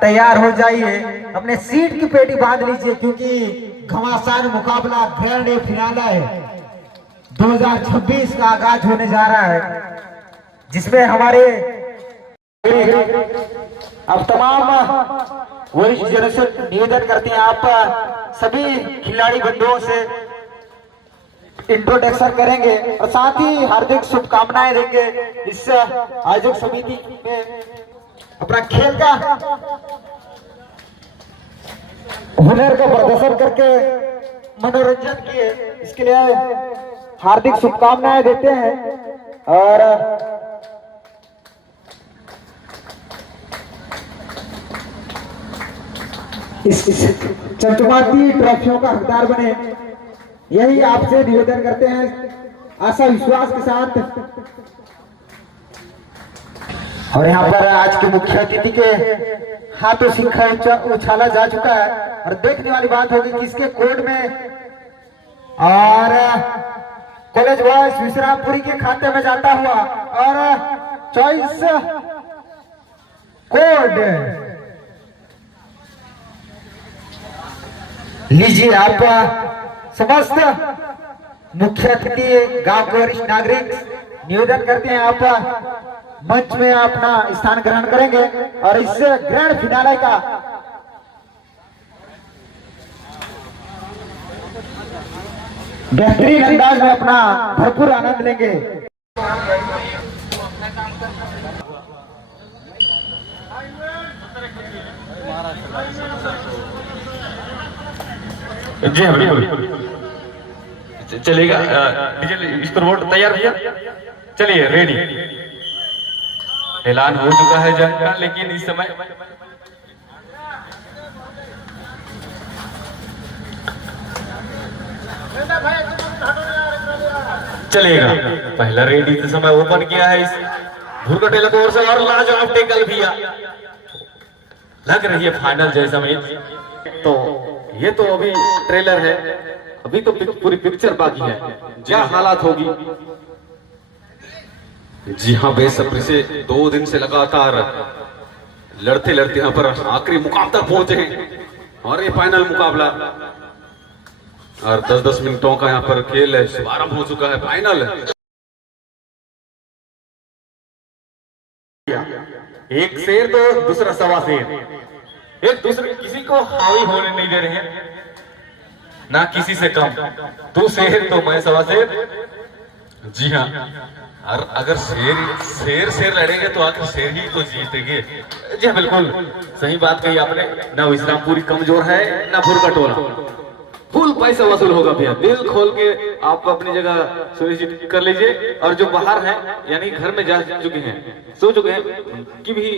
तैयार हो जाइए, अपने सीट की पेटी बांध लीजिए, क्योंकि घमासान मुकाबला ग्रैंड फिनाले 2026 का आगाज होने जा रहा है, जिसमें हमारे अब तमाम वरिष्ठ जनों से निवेदन करते हैं, आप सभी खिलाड़ी बंधुओं से इंट्रोडक्शन करेंगे और साथ ही हार्दिक शुभकामनाएं देंगे इस आयोजक समिति में अपना खेल का हुनर का प्रदर्शन करके मनोरंजन किए, इसके लिए हार्दिक शुभकामनाएं देते हैं। और इस चमचमाती ट्रॉफियों का हकदार बने, यही आपसे निवेदन करते हैं आशा विश्वास के साथ। और यहाँ पर आज के मुख्य अतिथि के हाथों सिंखा उछाला जा चुका है और देखने वाली बात होगी कि इसके कोड में और कॉलेज बॉयज विश्रामपुरी के खाते में जाता हुआ और चॉइस कोड लीजिए। आप समस्त मुख्य अतिथि गांव के वरिष्ठ नागरिक निवेदन करते हैं, आप मंच में अपना स्थान ग्रहण करेंगे और इस ग्रैंड फिनाले का बेहतरीन अंदाज में अपना भरपूर आनंद लेंगे। जी हाँ बिल्कुल चलेगा। स्कोरबोर्ड तैयार भैया, चलिए रेडी। ऐलान हो चुका है जंग का, लेकिन इस समय चलेगा। पहला रेडी के समय ओपन किया है इस भुरकटेला की ओर से और लाजवाब टेकल भी लग रही है फाइनल जैसा मैच। तो ये तो अभी ट्रेलर है, अभी तो पूरी पिक्चर बाकी है, क्या हालात होगी। जी हाँ, बेसब्री से 2 दिन से लगातार लड़ते लड़ते यहाँ पर आखिरी मुकाबला पहुंचे हैं और ये फाइनल मुकाबला और 10-10 मिनटों का यहाँ पर खेल शुभारंभ हो चुका है। फाइनल एक शेर तो दूसरा सवा शेर, एक दूसरे किसी को हावी होने नहीं दे रहे हैं, ना किसी से कम। तू शेर तो मैं सवा शेर। जी हाँ, और अगर शेर लड़ेंगे तो आखिर शेर ही तो जीतेंगे। जी हाँ बिल्कुल सही बात कही आपने। ना विश्रामपुरी कमजोर है ना भुरकटोला, फुल पैसा वसूल होगा भैया। दिल खोल के आप अपनी जगह सुनिश्चित कर लीजिए। और जो बाहर हैं यानी घर में जा चुके हैं, सो चुके हैं, कि भी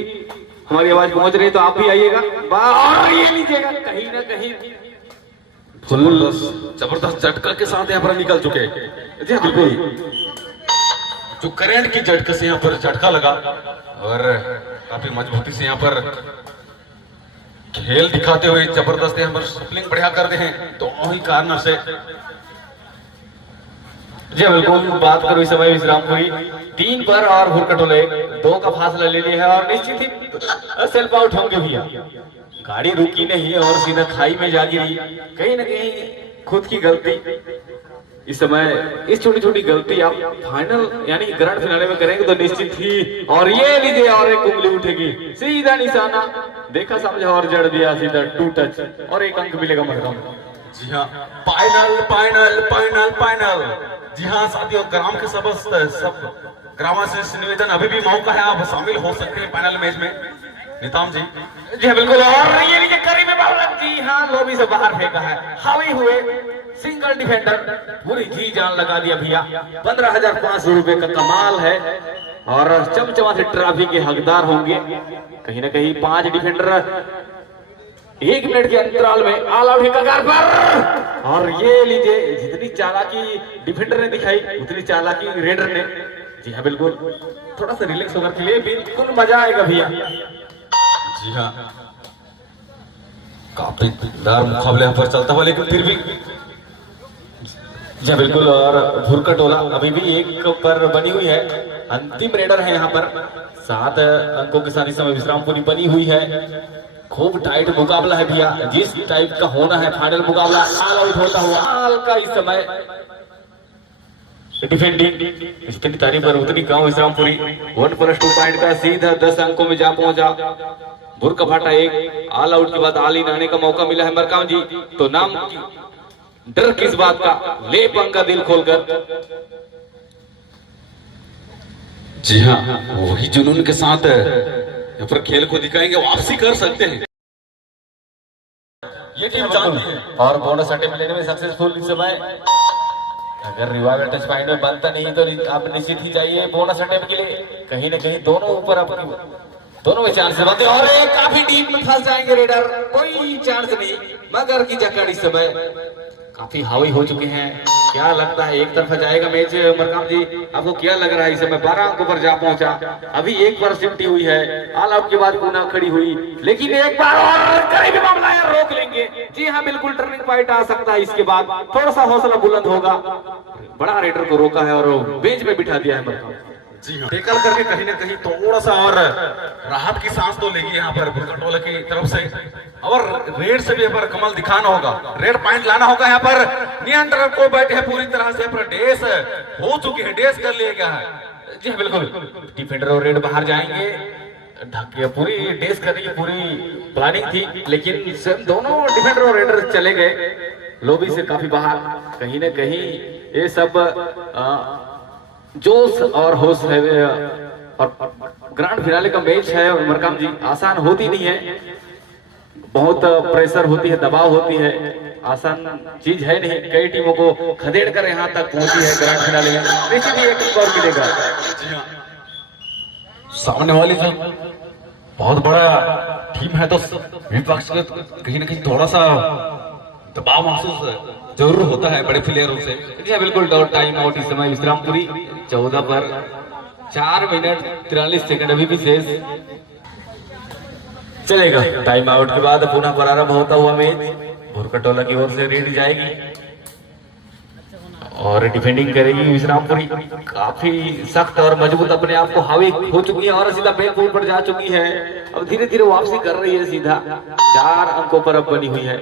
हमारी आवाज पहुंच रही है तो आप भी आइएगा और ये लीजिएगा। कहीं ना कहीं जबरदस्त झटका के साथ यहाँ पर निकल चुके हैं। जी बिल्कुल, जो करंट की झटके से यहाँ पर झटका लगा और काफी मजबूती से यहाँ पर खेल दिखाते हुए जबरदस्त यहाँ पर स्पिलिंग बढ़िया करते हैं। तो वही कारण से जी बिल्कुल बात करो इस समय विश्रामपुरी 3 पर और भुरकटोले 2 का फासला ले लिया है और निश्चित ही सेल्फ आउट होंगे भैया। गाड़ी रुकी नहीं और सीधा खाई में जा गिरी, कहीं ना कहीं खुद की गलती। इस समय इस छोटी छोटी गलती आप फाइनल यानी ग्रैंड फिनाले में करेंगे तो निश्चित ही। और ये लीजिए और एक उंगली उठेगी, सीधा निशाना देखा समझा और जड़ दिया सीधा 2 टच और 1 अंक मिलेगा मरकम। जी हाँ, फाइनल फाइनल फाइनल फाइनल। जी हाँ साथियों, ग्राम के सब ग्रामवासियों से निवेदन, अभी भी मौका है, आप शामिल हो सकते हैं फाइनल मैच में। निताम जी जी हाँ बिल्कुल। और ये लीजिए करीब में बाउलर, जी हाँ लॉबी से बाहर फेंका है, हावी हुए सिंगल डिफेंडर, पूरी जी जान लगा दिया भैया। 15,500 रुपए का कमाल है और चमचमा से ट्रॉफी के हकदार होंगे। कहीं ना कहीं 5 डिफेंडर 1 मिनट के अंतराल में ऑल आउट कगार पर। और ये लीजिए, जितनी चालाकी डिफेंडर ने दिखाई उतनी चालाकी रेडर ने। जी हाँ बिल्कुल, थोड़ा सा रिलैक्स होकर के लिए बिल्कुल मजा आएगा भैया। जी हाँ, काफी मुकाबला यहाँ पर चलता हुआ, लेकिन फिर भी जी बिल्कुल। और भुरका टोला अभी भी एक पर बनी हुई है, अंतिम रेडर है यहाँ पर। 7 अंकों के साथ इस समय विश्रामपुरी बनी हुई है। खूब टाइट मुकाबला है भैया, जिस टाइप का होना है फाइनल मुकाबला। ऑल आउट होता हुआ हल्का इस समय डिफेंडिंग, जितनी तारीफ पर उतनी कम विश्रामपुरी। 1+2 पॉइंट का सीधा 10 अंकों में जा पहुंचा। भुरका फाटा 1, ऑल आउट के बाद ऑल इन आने का मौका मिला है मरकाम जी। तो नाम डर किस बात का, ले पंगा दिल खोलकर। जी हाँ, वही जुनून के साथ यहाँ पर खेल को दिखाएंगे, वापसी कर सकते हैं ये टीम जानती है। और बोनस अटेम्प्ट लेने में सक्सेसफुल इस समय। अगर रिवाइवल टच पॉइंट में बनता नहीं तो आप निश्चित ही जाइए बोनस अटेम्प्ट के लिए। कहीं ना कहीं दोनों ऊपर आपकी दोनों में चांस बनते और काफी डीप में फंस जाएंगे रेडर, कोई चांस नहीं। मगर की जकड़ इस समय काफी हावी हो चुके हैं। क्या लगता है एक तरफा जाएगा मैच मरकाम जी? आपको क्या लग रहा है? इस समय 12 अंकों पर जा पहुंचा, अभी 1 पर सिमटी हुई है। ऑल आउट के बाद पुनः खड़ी हुई, लेकिन एक बार और करीबी मामला है, रोक लेंगे। जी हाँ बिल्कुल, टर्निंग पॉइंट आ सकता है। इसके बाद थोड़ा सा हौसला बुलंद होगा। बड़ा रेडर को रोका है और बेंच पे बिठा दिया है मरकाम। जी हाँ, टेकल करके कहीं ना कहीं थोड़ा सा और राहत की सांस तो लेगी यहाँ पर भुरका टोला की तरफ से। और रेड से भी यहाँ पर कमल दिखाना होगा, रेड पॉइंट लाना होगा। यहाँ पर नियंत्रण को बैठे हैं पूरी तरह से, यहाँ पर डेस हो चुकी है, डेस कर लिया गया है। जी बिल्कुल, डिफेंडर और रेड बाहर जाएंगे, ढक पूरी डेस करने की पूरी प्लानिंग थी, लेकिन दोनों डिफेंडर और रेडर चले गए लॉबी से काफी बाहर। कहीं ना कहीं ये सब जोश और होश है और ग्रैंड फिनाले का मैच है मरकाम जी, आसान होती नहीं है। बहुत प्रेशर होती है, दबाव होती है, आसान चीज है नहीं। कई टीमों को खदेड़ कर यहाँ तक पहुंची है ग्रैंड फिनाले में, निश्चित ही एक स्कोर मिलेगा। सामने वाली जो बहुत बड़ा टीम है तो विपक्ष को कहीं ना कहीं थोड़ा सा दबाव महसूस जरूर होता है बड़े प्लेयरों से। जी बिल्कुल। डॉट टाइम आउट इस समय विश्रामपुरी 14 पर 4 मिनट 43 सेकंड अभी भी शेष चलेगा। टाइम आउट के बाद पुनः प्रारंभ होता हुआ मैच भुरका टोला की ओर से रेड जाएगी और डिफेंडिंग करेगी विश्रामपुरी। काफी सख्त और मजबूत अपने आप को हावी हो चुकी है और सीधा बैकफुट पर जा चुकी है। अब धीरे धीरे वापसी कर रही है, सीधा 4 अंकों पर अब बनी हुई है।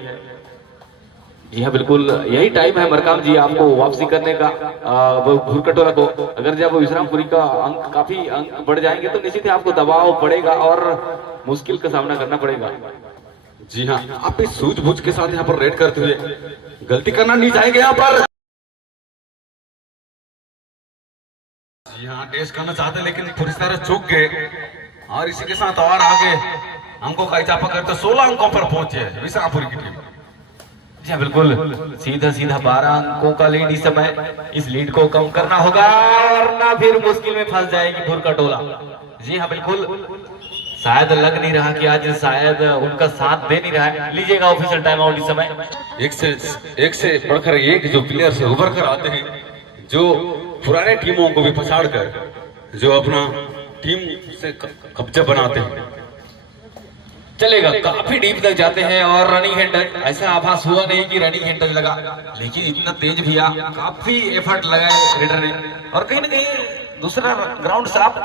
जी हाँ बिल्कुल, यही टाइम है मरकाम जी आपको वापसी करने का। भुरका टोला को अगर जब विश्रामपुरी का अंक काफी अंक बढ़ जाएंगे तो निश्चित ही आपको दबाव पड़ेगा और मुश्किल का सामना करना पड़ेगा। जी हाँ, आप इस सूझबूझ के साथ यहाँ पर रेड करते हुए गलती करना नहीं चाहेंगे यहाँ पर। जी हाँ, टेस्ट करना चाहते लेकिन थोड़ी तरह चूक गए और इसी के साथ और आगे अंकों का इजाफा करते 16 अंकों पर पहुंचे विश्रामपुरी की टीम। जी हाँ बिल्कुल, सीधा सीधा 12 अंकों का लीड इस समय। इस लीड को कम करना होगा वरना फिर मुश्किल में फंस जाएगी भुरका टोला। जी हाँ बिल्कुल, शायद लग नहीं रहा कि आज शायद उनका साथ दे नहीं रहा है। लीजिएगा ऑफिशियल टाइम आउट इस समय। एक से बढ़कर एक जो प्लेयर से उभर कर आते हैं, जो पुराने टीमों को भी पछाड़ कर जो अपना टीम से कब्जा बनाते हैं। चलेगा, काफी डीप तक जाते हैं और रनिंग हैंड टच। ऐसा आभास हुआ नहीं कि रनिंग हैंड टच लगा, लेकिन इतना तेज भैया, काफी एफर्ट लगाए रेडर ने और कहीं ना कहीं दूसरा ग्राउंड साफ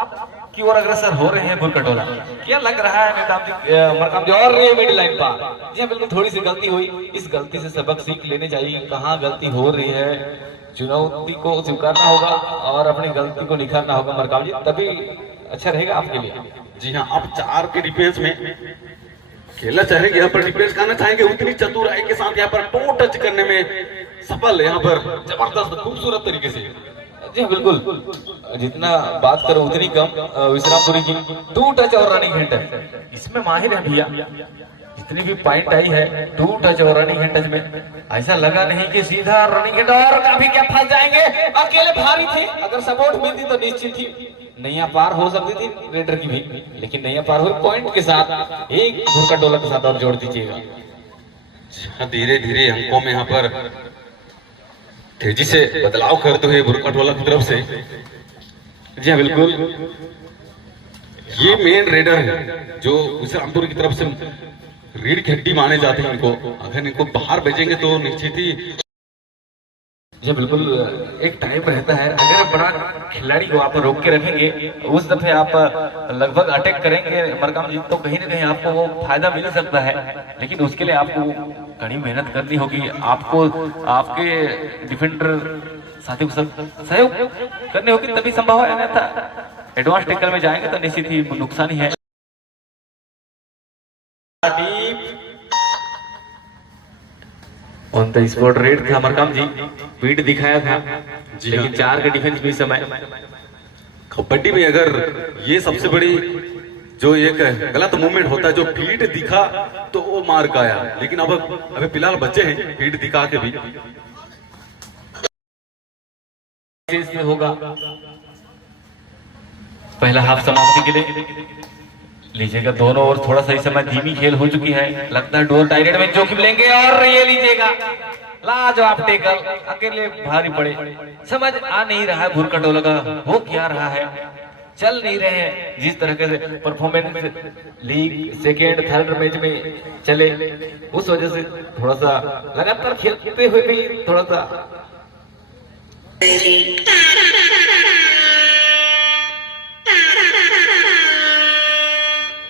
की ओर अग्रसर हो रहे हैं भुरका टोला। क्या लग रहा है मरकाम जी? और मिड लाइन पर जी बिल्कुल, थोड़ी सी गलती हुई, इस गलती से सबक सीख लेने चाहिए। कहाँ गलती हो रही है, चुनौती को स्वीकारना होगा और अपनी गलती को निखारना होगा मरकाम जी, तभी अच्छा रहेगा आपके लिए। जी हाँ, आप 4 के डिफेंस में खेलना चाहेंगे, यहाँ पर डिफेंस करना चाहेंगे, उतनी चतुराई के साथ यहाँ पर टो टच करने में सफल, यहाँ पर जबरदस्त खूबसूरत तरीके से। जी बिल्कुल, जितना बात करो उतनी कम विश्रामपुरी की। 2 टच और रनिंग हैंड टच इसमें माहिर है भैया। जितनी भी पॉइंट आई है 2 टच और रनिंग हैंड टच में, ऐसा लगा नहीं कि सीधा रनिंग हैंड। और काफी क्या फंस जाएंगे, अकेले भारी थे, अगर सपोर्ट मिलती तो निश्चित ही नैया पार हो सकती थी रेडर की भी, लेकिन नैया पार हुई पॉइंट के साथ। एक भुरका टोला के साथ और जोड़ दीजिएगा। धीरे धीरे अंकों में यहाँ पर तेजी से बदलाव करते हुए भुरका टोला की तरफ से। जी हाँ बिल्कुल, ये मेन रेडर है जो विश्रामपुरी की तरफ से रीढ़ की हड्डी माने जाते हैं। इनको अगर इनको बाहर भेजेंगे तो निश्चित ही जी बिल्कुल, एक टाइम रहता है, अगर बड़ा खिलाड़ी को आप रोक के रखेंगे, उस दफे आप लगभग अटैक करेंगे मरकाम जी, तो कहीं ना कहीं आपको वो फायदा मिल सकता है, लेकिन उसके लिए आपको कड़ी मेहनत करनी होगी, आपको आपके डिफेंडर साथियों को सहयोग करनी होगी, तभी संभव है, अन्यथा एडवांस टैकल में जाएंगे तो निश्चित ही नुकसान ही है। ऑन द स्पॉट रेड था मरकाम जी, पीठ दिखाया था जी लेकिन हाँ। 4 के डिफेंस भी समय। कबड्डी में अगर ये सबसे बड़ी जो एक गलत मूवमेंट होता है, जो पीठ दिखा तो वो मार का आया, लेकिन अब अभी फिलहाल बच्चे हैं पीठ दिखा के भी। से होगा पहला हाफ समाप्ति के लिए लीजिएगा, दोनों ओर थोड़ा सा इस समय धीमी खेल हो चुकी है, लगता है डोर टाइरेट में जोखिम लेंगे और ये लीजिएगा लाजवाब टेकल, अकेले भारी पड़े, समझ आ नहीं रहा है भूर कटोला का हो क्या रहा है, चल नहीं रहे हैं जिस तरह से performance league second third match में चले, उस वजह से थोड़ा सा लगातार खेलते हुए भी थोड़ा सा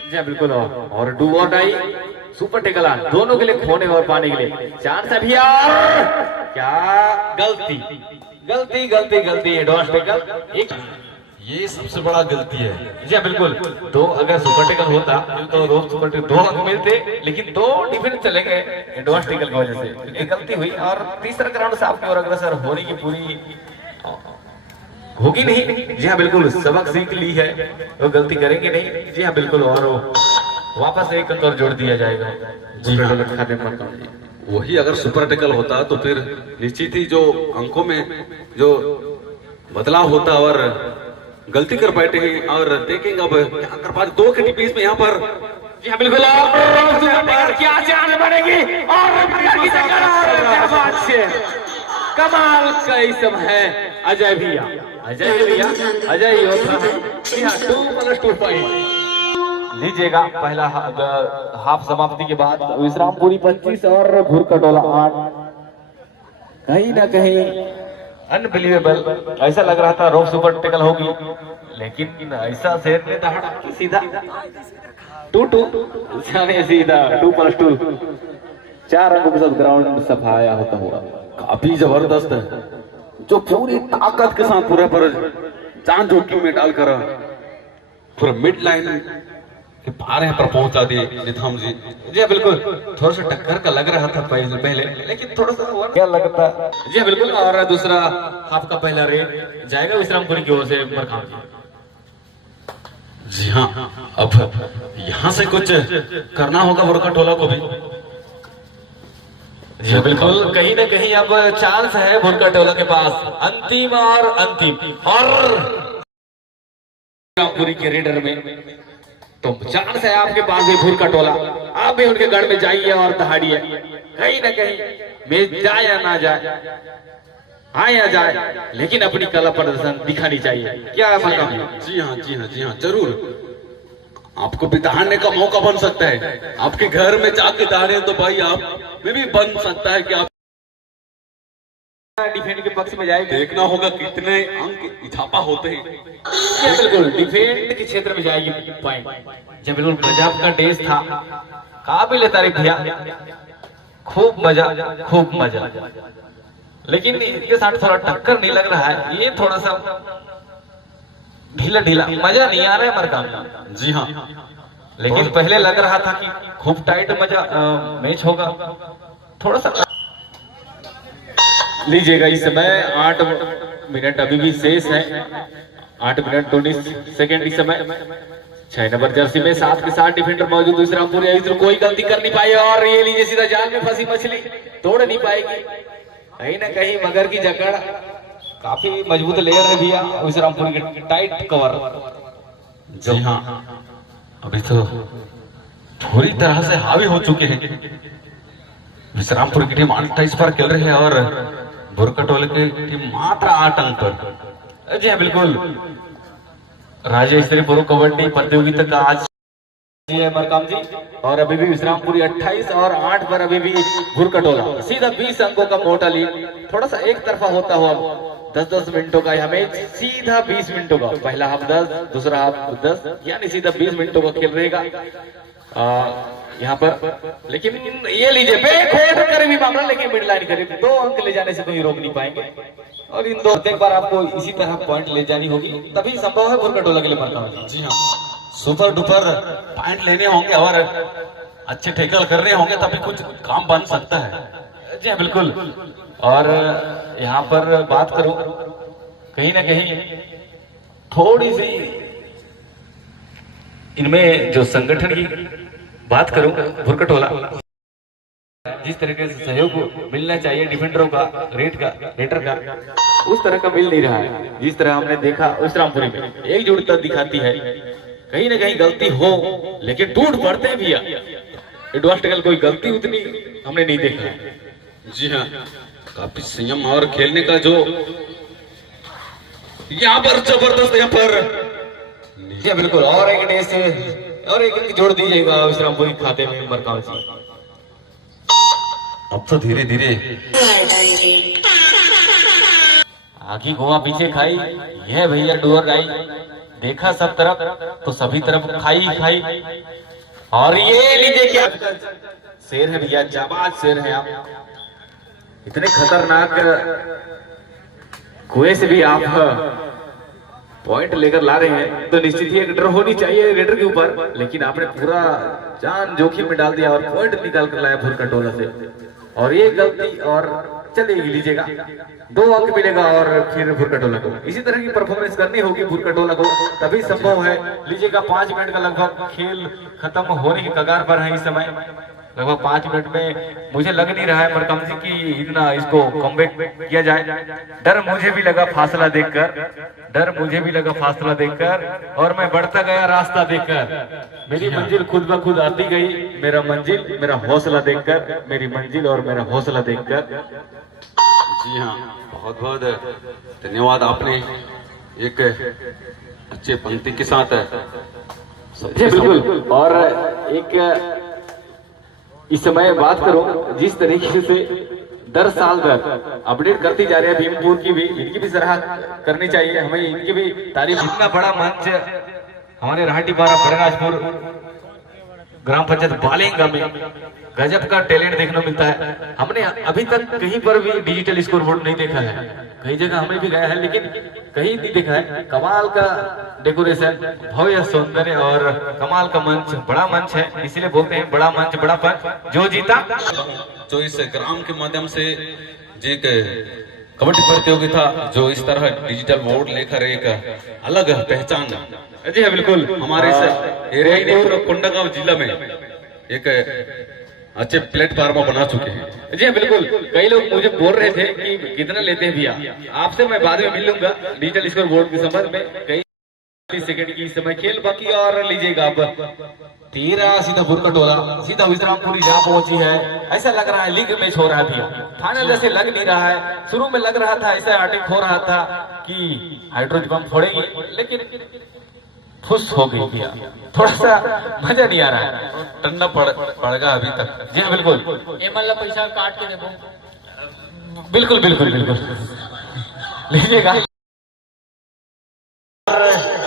जी बिल्कुल, और डू और डाई सुपर टेकल ऑन दोनों के लिए खोने और पाने के लिए चांस अभी, और क्या गलती गलती गलती गलती एडवांस टेकल, एक ये सबसे बड़ा गलती है। जी बिल्कुल, दो अगर सुपर टेकल होता तो रोज सुपर टेकल 2 अंक मिलते, लेकिन 2 डिफेंस चले गए एडवांस टेकल की वजह से, एक गलती हुई और तीसरा ग्राउंड साफ की ओर अग्रसर होने की पूरी होगी नहीं। जी हाँ बिल्कुल, सबक सीख ली है, वो गलती करेंगे नहीं। जी हाँ बिल्कुल, और वापस एक अंक और जोड़ दिया जाएगा जी हाँ। खाते में। वही अगर सुपर टेकल होता तो फिर निश्चित ही जो अंकों में जो बदलाव होता और गलती कर बैठे हैं, और देखेंगे अब क्या कर पाते 2 के बीच में यहाँ पर। जी हाँ बिल्कुल, और क्या जान बनेगी और कमाल का इस समय अजय भैया, अजय भैया, अजय योद्धा है। जी हाँ, 2+2 पॉइंट लीजिएगा। पहला हाफ समाप्ति के बाद विश्रामपुरी 25 और भूर कटोला 8। कहीं ना कहीं अनबिलीवेबल, ऐसा लग रहा था रोक सुपर टेकल होगी, लेकिन ऐसा शेर ने दहाड़ा कि सीधा 2-2 सीधा 2+2 4 अंकों के साथ ग्राउंड सफाया होता हुआ काफी जबरदस्त है, जो पूरी ताकत के साथ पूरे पर जान जोखिम में डालकर पूरा मिड लाइन के पार यहाँ पर पहुंचा दिए निथाम जी। जी बिल्कुल, थोड़ा सा टक्कर का लग रहा था पहले, लेकिन थोड़ा सा हुआ क्या लगता। जी बिल्कुल, और दूसरा हाफ का पहला रेड जाएगा विश्रामपुरी की ओर से मरकाम जी। जी हाँ, अब यहाँ से कुछ करना होगा भुरकटोला को भी। जी बिल्कुल, कहीं ना कहीं अब चांस है भुरका टोला के पास, अंतिम और पूरी के रेडर में तो चांस है आपके पास भी भुरका टोला, आप भी उनके गढ़ में जाइए और दहाड़िए, कहीं ना कहीं मैच जाए या ना जाए, आए या जाए, लेकिन अपनी कला प्रदर्शन दिखानी चाहिए। क्या मतलब? जी हाँ, जी हाँ, जी हाँ, जरूर आपको भी दहाड़ने का मौका बन सकता है, आपके घर में जाके दहाड़े तो भाई आप में भी बन सकता है कि आप डिफेंड के पक्ष में जाएगी, देखना होगा कितने अंक इजाफा होते हैं। बिल्कुल डिफेंड के क्षेत्र में जाएगी पॉइंट। जब बिल्कुल गजब का डेज था, काबिल तारीफ भैया, खूब मजा, लेकिन इसके साथ थोड़ा टक्कर नहीं लग रहा है, ये थोड़ा सा ढीला मजा नहीं आ रहा है मरकाम। जी हाँ, लेकिन पहले लग रहा था कि खूब टाइट मजा मैच होगा, थोड़ा सा लीजिएगा। इस समय 8 मिनट अभी भी शेष है, 8 मिनट 19 सेकेंड इस समय। 6 नंबर जर्सी में 7 के 7 डिफेंडर मौजूद विश्रामपुरी, कोई गलती कर नहीं पाई और ये लीजिए सीधा जाल में फंसी मछली, तोड़ नहीं पाएगी, कहीं ना कहीं मगर की जकड़, काफी मजबूत लेयर है भैया विश्रामपुरी के, टाइट कवर। जी हाँ, अभी तो पूरी तरह से हावी हो चुके हैं विश्रामपुर की टीम, 28 पर खेल रही है और भुरकटोले की टीम मात्र 8 अंक पर। जी हाँ बिल्कुल, राज्य स्तरीय प्रो कबड्डी प्रतियोगिता का आज जी है मरकाम जी। और अभी भी विश्रामपुरी 28 और 8 पर अभी भी भुरकटोला सीधा 20 अंकों का मोटा लीड। थोड़ा सा एक तरफा होता हुआ 10-10 मिनटों का यह मैच सीधा 20 मिनटों का, पहला हाफ 10 दूसरा हाफ 10 यानी सीधा 20 मिनटों का खेल रहेगा यहाँ पर। लेकिन ये लीजिए बेखोट करीबी मामला, लेकिन मिड लाइन करीब 2 अंक ले जाने से कोई रोक नहीं पाएंगे। और इन दो एक बार आपको इसी तरह पॉइंट ले जानी होगी, तभी संभव है भुरकटोला के लिए मरकाम जी हाँ, सुपर डुपर पॉइंट लेने होंगे और अच्छे टैकल करने होंगे, तभी कुछ काम बन सकता है। जी हाँ बिल्कुल। और यहाँ पर बात करूं कहीं ना कहीं थोड़ी सी इनमें जो संगठन की बात करूं, भुरकटोला जिस तरीके से सहयोग मिलना चाहिए डिफेंडरों का, रेटर का, उस तरह का मिल नहीं रहा है। जिस तरह हमने देखा विश्रामपुरी में एकजुटता दिखाती है, कहीं ना कहीं गलती हो लेकिन टूट पड़ते भी। एडवांस टैकल कोई गलती उतनी हमने नहीं देखा। जी हाँ, काफी संयम और खेलने का जो यहाँ पर जबरदस्त यहाँ पर जी बिल्कुल। और एक डेस और एक जोड़ दीजिएगा विश्रामपुरी खाते में मरकाम जी। अब तो धीरे धीरे आगे गोवा पीछे खाई, यह भैया डोर गाई, देखा सब तरफ तो सभी तरफ खाई ही खाई। और ये लीजिए क्या शेर है भैया, जाबाज शेर है आप। इतने खतरनाक कुएं से भी आप पॉइंट लेकर ला रहे हैं, तो निश्चित ही एक डर होनी चाहिए रेडर के ऊपर। लेकिन आपने पूरा जान जोखिम में डाल दिया और पॉइंट निकाल कर लाया भुरकटोला से, और ये गलती और चलेगी। लीजिएगा 2 अंक मिलेगा और फिर भुरकटोला को इसी तरह की परफॉर्मेंस करनी होगी भुरकटोला को, तभी संभव है। लीजिएगा 5 मिनट का लगभग खेल खत्म होने की कगार पर है इस समय। लगभग 5 मिनट में मुझे लग नहीं रहा है मरकाम जी की इतना इसको कमबैक किया जाए। डर मुझे भी लगा फासला देखकर, और मैं बढ़ता गया रास्ता देखकर। मेरी मंजिल खुद ब खुद आती गई, मेरा हौसला देखकर, मेरी मंजिल और मेरा हौसला देखकर। जी हाँ, बहुत बहुत धन्यवाद। आपने एक अच्छे पंक्ति के साथ बिल्कुल। और एक इस समय बात करूं जिस तरीके से दर साल दर अपडेट करती जा रही है भीमपुर की भी, इनकी भी सराहना करनी चाहिए हमें, इनकी भी तारीफ। इतना बड़ा मंच हमारे राहटीपारा बड़राजपुर ग्राम पंचायत बालेंगा में गजब का टैलेंट देखने मिलता है। हमने अभी तक कहीं पर भी डिजिटल स्कोर बोर्ड नहीं देखा है, कई जगह हमें भी गया है लेकिन कहीं नहीं देखा है। कमाल का डेकोरेशन, भव्य सौंदर्य और कमाल का मंच, बड़ा मंच है, इसीलिए बोलते हैं बड़ा मंच बड़ा पंच। जो जीता जो इस ग्राम के माध्यम से जो एक कबड्डी प्रतियोगिता जो इस तरह डिजिटल बोर्ड लेकर एक अलग पहचान, जी हाँ बिल्कुल, हमारे इस एरिया कोंडागांव जिला में एक अच्छे प्लेटफॉर्म बना चुके हैं। जी हाँ बिल्कुल। कई लोग मुझे बोल रहे थे कि कितना लेते हैं भैया, आपसे मैं बाद में मिल लूंगा डिजिटल स्कोर बोर्ड के संबंध में। कई सेकंड की इस समय खेल बाकी, और लीजिएगा अब 13 सीधा भुरकटोला सीधा विश्रामपुरी जहाँ पहुंची है। ऐसा लग रहा है लीग मैच हो रहा है भैया, फाइनल जैसे लग नहीं रहा है। शुरू में लग रहा था, ऐसा अटैक हो रहा था कि हाइड्रोजन बम फोड़ेगी, लेकिन खुश हो गई भैया, थोड़ा सा मजा नहीं आ रहा है, ठंडा पड़ेगा अभी तक। जी हाँ बिल्कुल। ये मतलब पैसा काट के देबो। बिल्कुल बिल्कुल बिल्कुल लीजिएगा।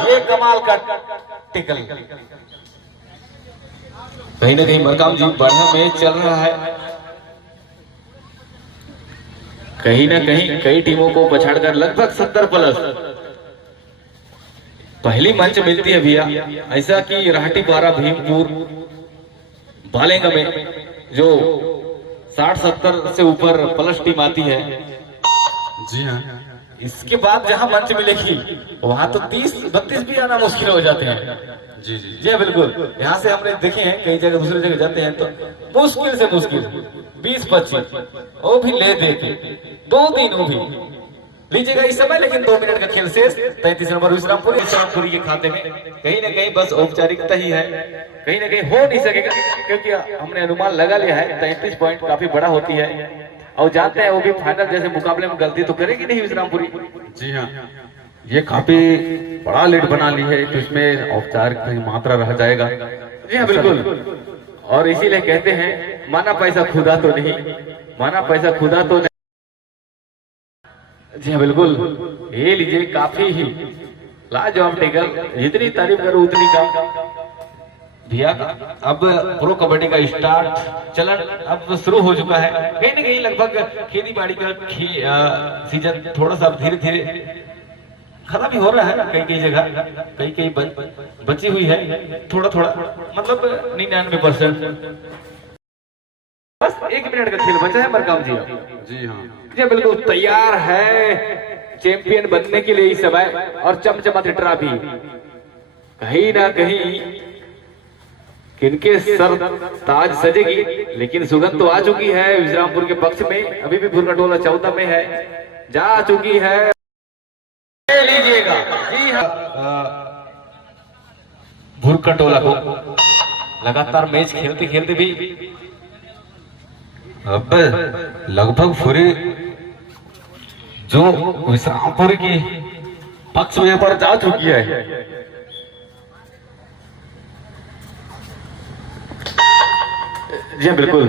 ये कमाल का टिकल, कहीं ना कहीं मरकाम जी बढ़िया मैच चल रहा है। कहीं ना कहीं कई टीमों को पछाड़कर लगभग 70 प्लस पहली मंच मिलती है भैया। ऐसा कि राहटीपारा भीमपुर बालेंगा में जो 60-70 से ऊपर प्लस टीम आती है। जी हाँ, इसके बाद जहां मंच मिलेगी वहां तो 30-32 भी आना मुश्किल हो जाते हैं। जी जी जी बिल्कुल। यहाँ से हमने देखे हैं कई जगह दूसरी जगह जाते हैं तो मुश्किल से मुश्किल 20-25 वो भी ले दे के 2 दिन वो भी लीजिएगा इस समय। लेकिन 2 मिनट का खेल शेष। 33 नंबर विश्रामपुरी के खाते में कहीं ना कहीं बस औपचारिकता ही है, कहीं ना कहीं हो नहीं सकेगा, क्योंकि हमने अनुमान लगा लिया है 33 पॉइंट काफी बड़ा होती है, और जानते हैं वो भी फाइनल जैसे मुकाबले में गलती तो करेगी नहीं विश्रामपुरी। जी हाँ, ये काफी बड़ा लीड बना ली है, तो इसमें औपचारिक मात्रा रह जाएगा। जी हाँ बिल्कुल, और इसीलिए कहते हैं माना पैसा खुदा तो नहीं, माना पैसा खुदा तो नहीं। जी हाँ बिल्कुल, ये लीजिए काफी ही लाजवाब टेकल, जितनी तारीफ करो उतनी कम। भैया अब प्रो कबड्डी का स्टार्ट चलन अब शुरू हो चुका है। कहीं ना कहीं लगभग खेती बाड़ी का सीजन थोड़ा सा धीरे धीरे खत्म भी हो रहा है, कई कई जगह कई कई बची हुई है थोड़ा थोड़ा, मतलब 99%। बस 1 मिनट का खेल बचा है मरकाम जी। जी हाँ, जी बिल्कुल तैयार है चैंपियन बनने के लिए इस समय, और चमचमाती ट्रॉफी कहीं ना कहीं किनके सर ताज सजेगी, लेकिन सुगंध तो आ चुकी है विश्रामपुर के पक्ष में। अभी भी भुरकटोला 14 में है, जा चुकी है, लीजिएगा। जी हाँ, भुरकटोला को लगातार मैच खेलते खेलते भी अब लगभग पूरी जो विश्रामपुर की पक्ष में पर जा चुकी है। जी बिल्कुल,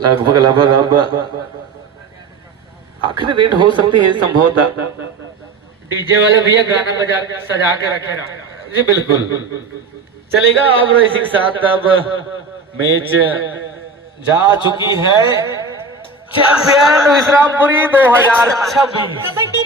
लगभग लगभग अब आखिरी रेट हो सकती है संभवतः। डीजे वाले भैया गाना बजा सजा के रखेगा। जी बिल्कुल चलेगा। अब इसी के साथ अब मैच जा चुकी है चैंपियन विश्रामपुरी 2026।